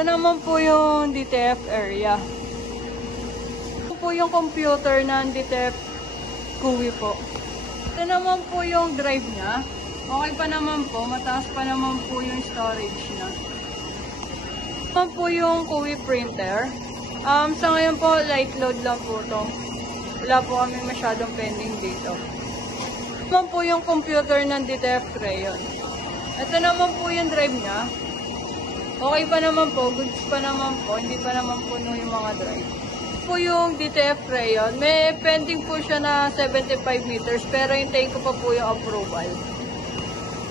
Ito naman po yung DTF area. Ito po yung computer ng DTF GUI po. Ito naman po yung drive niya. Okay pa naman po, mataas pa naman po yung storage niya. Ito naman po yung GUI printer. Sa ngayon po, light load lang po ito. Wala po kami masyadong pending dito. Ito naman po yung computer ng DTF Crayon. Ito naman po yung drive niya. Okay pa naman po, goods pa naman po, hindi pa naman puno yung mga drive. Ito po yung DTF Crayon. May pending po siya na 75 meters pero hintayin ko pa po yung approval.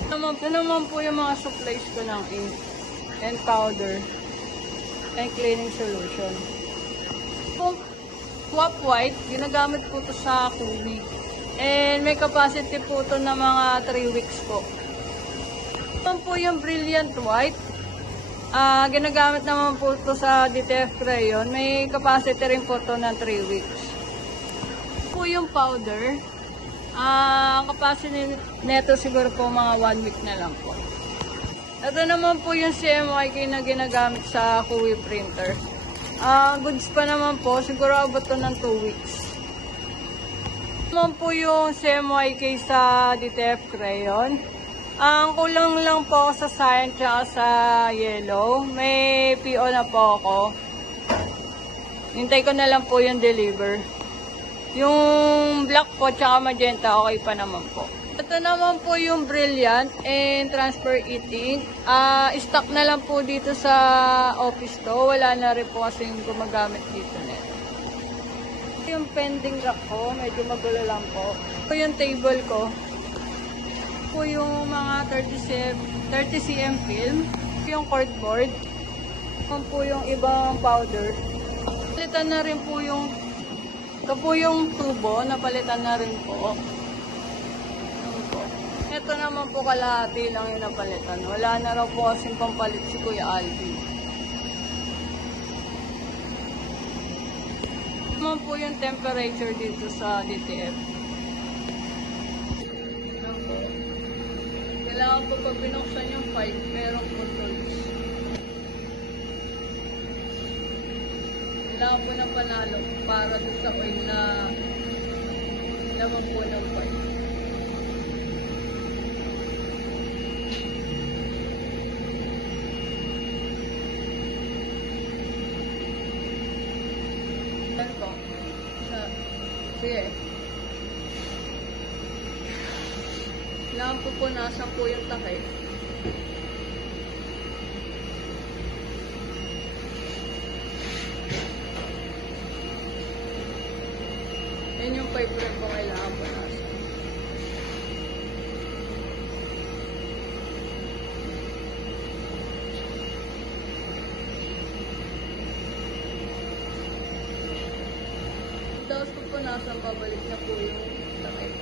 Ito naman po yung mga supplies ko ng ink and powder and cleaning solution. Itong swap white, ginagamit po ito sa GUI. And may capacity po ito na mga 3 weeks po. Ito po yung brilliant white. Ginagamit naman po ito sa DTF Crayon. May capacity rin po ito ng 3 weeks. Ito po yung powder. Capacity neto siguro po mga 1 week na lang po. Ito naman po yung CMYK na ginagamit sa GUI printer. Goods pa naman po, siguro abot ito ng 2 weeks. Ito naman po yung CMYK sa DTF Crayon. Ang kulang lang po ako sa cyan at sa yellow. May PO na po ako. Hintay ko na lang po yung deliver. Yung black po at magenta okay pa naman po. Ito naman po yung brilliant and transfer ink. Stock na lang po dito sa office to. Wala na rin po kasi yung gumagamit dito nito. Yung pending rack ko, medyo magulo lang po. Ito yung table ko. Po yung mga 30 cm film, yung cardboard, po yung ibang powder. Palitan na rin po yung, ito po yung tubo, napalitan na rin po. Ito naman po kalahati lang yung napalitan. Wala na raw po kasing pampalit si Kuya Alvin. Ito naman po yung temperature dito sa DTF. Kailangan po pag binuksan yung pipe, merong controls. Kailangan po ng panalo para sa pipe na laman po ng pipe. Yan po. Sige. Kailangan po punasan po yung takip. Yan yung pipe rin po kailangan punasan. Tapos po punasan, pabalik na po yung takip.